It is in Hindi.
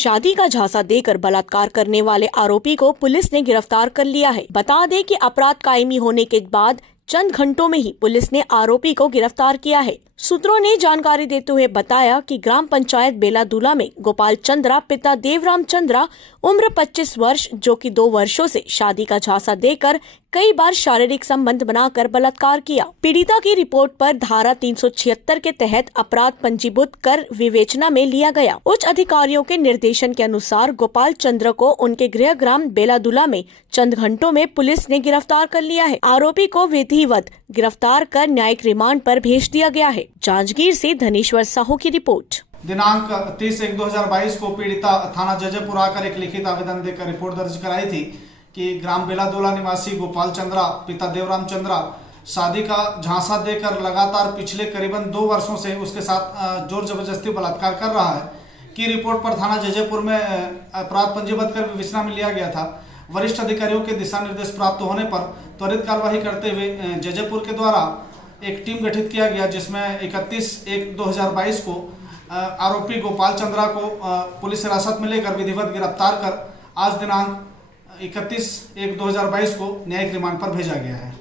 शादी का झांसा देकर बलात्कार करने वाले आरोपी को पुलिस ने गिरफ्तार कर लिया है। बता दें कि अपराध कायमी होने के बाद चंद घंटों में ही पुलिस ने आरोपी को गिरफ्तार किया है। सूत्रों ने जानकारी देते हुए बताया कि ग्राम पंचायत बेलादुला में गोपाल चंद्रा पिता देवराम चंद्रा उम्र 25 वर्ष जो कि 2 वर्षों से शादी का झांसा देकर कई बार शारीरिक संबंध बनाकर बलात्कार किया। पीड़िता की रिपोर्ट पर धारा 376 के तहत अपराध पंजीबुत कर विवेचना में लिया गया। उच्च अधिकारियों के निर्देशन के अनुसार गोपाल चंद्र को उनके गृह ग्राम बेलादुला में चंद घंटों में पुलिस ने गिरफ्तार कर लिया है। आरोपी को विधिवत गिरफ्तार कर न्यायिक रिमांड पर भेज दिया गया है। जांजगीर से धनेश्वर साहू की रिपोर्ट। दिनांक 30/1/2022 को पीड़िता थाना जजेपुर आकर एक लिखित आवेदन देकर रिपोर्ट दर्ज कराई थी कि ग्राम बेलादुला निवासी गोपाल चंद्रा पिता देवराम चंद्रा शादी का झांसा देकर लगातार पिछले करीबन 2 वर्षों से उसके साथ जोर जबरदस्ती बलात्कार कर रहा है की रिपोर्ट पर थाना जजेपुर में अपराध पंजीबद्ध कर विवेचना में लिया गया था। वरिष्ठ अधिकारियों के दिशा निर्देश प्राप्त होने पर त्वरित कार्यवाही करते हुए जजेपुर के द्वारा एक टीम गठित किया गया, जिसमें 31/1/2022 को आरोपी गोपाल चंद्रा को पुलिस हिरासत में लेकर विधिवत गिरफ्तार कर आज दिनांक 31/1/2022 को न्यायिक रिमांड पर भेजा गया है।